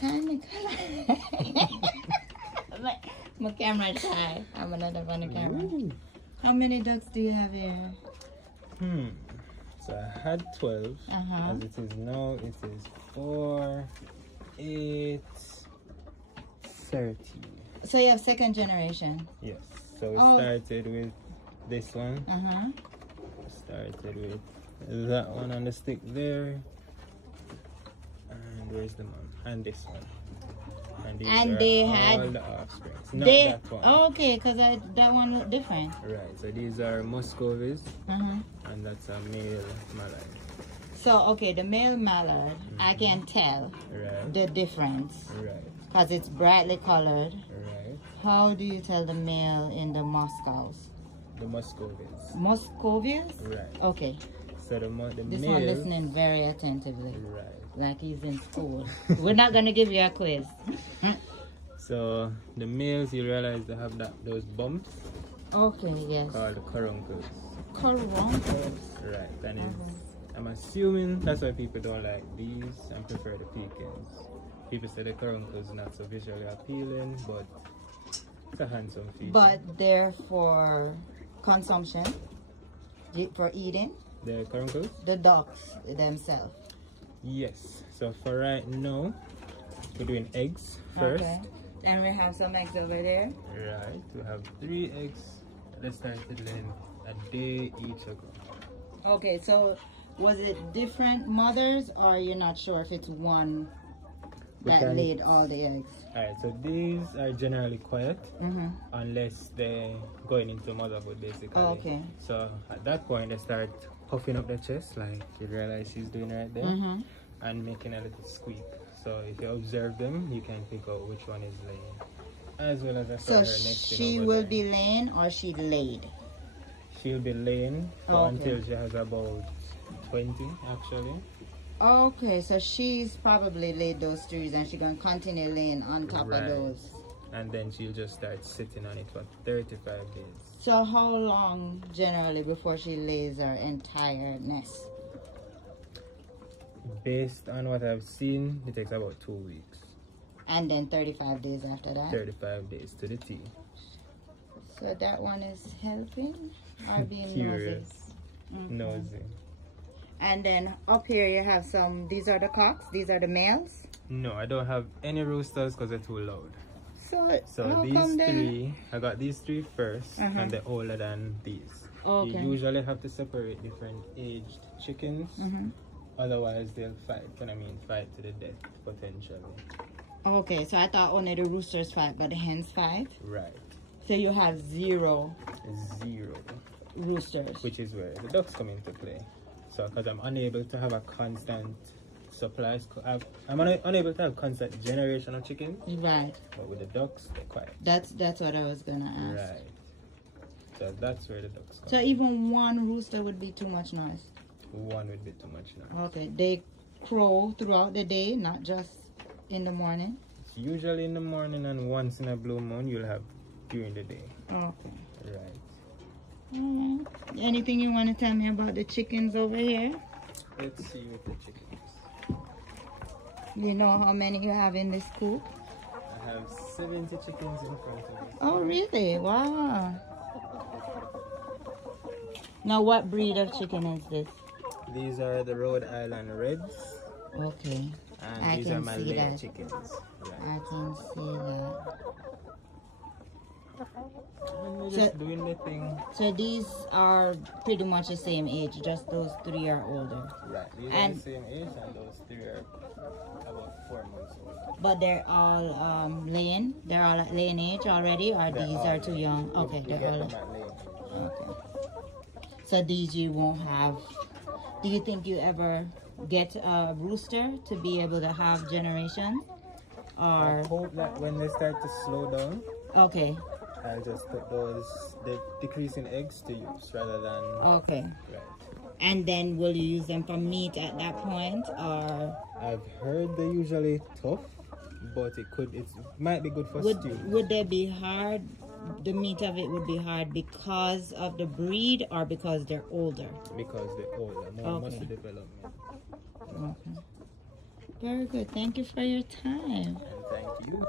Hi, Nicolai. my camera shy. I'm another on the camera. Ooh. How many ducks do you have here? So I had 12. As it is now, it is 4, 8, 30. So you have second generation? Yes. So we started with this one. Started with that one on the stick there. And where's the mom? And this one. And they all had the offspring. Not that one. Okay, because that one looked different. Right. So these are Muscovies. And that's a male mallard. So okay, the male mallard, I can tell the difference. Right. Because it's brightly colored. Right. How do you tell the male in the Moscows? The Muscovies. Muscovies? Right. Okay. So the this male, one listening very attentively. Right. Like he's in school. We're not gonna give you a quiz. So the males, you realize they have those bumps. Okay, yes. Called the caruncles. Caruncles. Right. And I'm assuming that's why people don't like these and prefer the pecans. People say the caruncles not so visually appealing, but it's a handsome feature. But they're for consumption, for eating. The caruncles? The ducks themselves. Yes. So for right now, we're doing eggs first. Okay. And we have some eggs over there. Right. We have 3 eggs that started laying a day each ago. Okay. So was it different mothers, or you're not sure if it's one that laid all the eggs? Alright, so these are generally quiet unless they're going into motherhood basically. Okay. So at that point they start puffing up their chest like you realize she's doing right there and making a little squeak. So if you observe them, you can pick out which one is laying. As well as I saw her next she will be laying or she laid? She'll be laying until she has about 20 actually. Okay, so she's probably laid those trees and she's going to continue laying on top of those. And then she'll just start sitting on it for 35 days. So how long generally before she lays her entire nest? Based on what I've seen, it takes about 2 weeks. And then 35 days after that? 35 days to the T. So that one is helping or being curious, nosy. And then up here you have some, these are the cocks, these are the males? No, I don't have any roosters because they're too loud. So these 3, I got these 3 first and they're older than these. Okay. You usually have to separate different aged chickens, otherwise they'll fight, fight to the death potentially. Okay, so I thought only the roosters fight, but the hens fight? Right. So you have 0 roosters. Which is where the ducks come into play. So because I'm unable to have a constant supply, I'm unable to have constant generation of chickens. Right. But with the ducks, they're quiet. That's what I was gonna ask. Right. So that's where the ducks come. So even one rooster would be too much noise? One would be too much noise. Okay. They crow throughout the day, not just in the morning? It's usually in the morning, and once in a blue moon you'll have during the day. Okay. Right. Anything you want to tell me about the chickens over here? Let's see with the chickens. You know how many you have in this coop? I have 70 chickens in front of me. Oh, really? Wow. Now, what breed of chicken is this? These are the Rhode Island Reds. Okay. And these are my Malay chickens. Right. I can see that. And they're just doing the thing. So these are pretty much the same age, just those 3 are older. Right. These are the same age, and those 3 are about 4 months old. But they're all laying? They're all at laying age already, or these are too young? Okay, they're all at laying. Okay. So these you won't have. Do you think you ever get a rooster to be able to have generations? Or I hope that when they start to slow down, I'll just put the decreasing eggs to use rather than... Okay. Right. And then will you use them for meat at that point, or? I've heard they're usually tough, but it might be good for stew. Would they be hard? The meat of it would be hard because of the breed or because they're older? Because they're older, more muscle development. Okay. Very good. Thank you for your time. And thank you.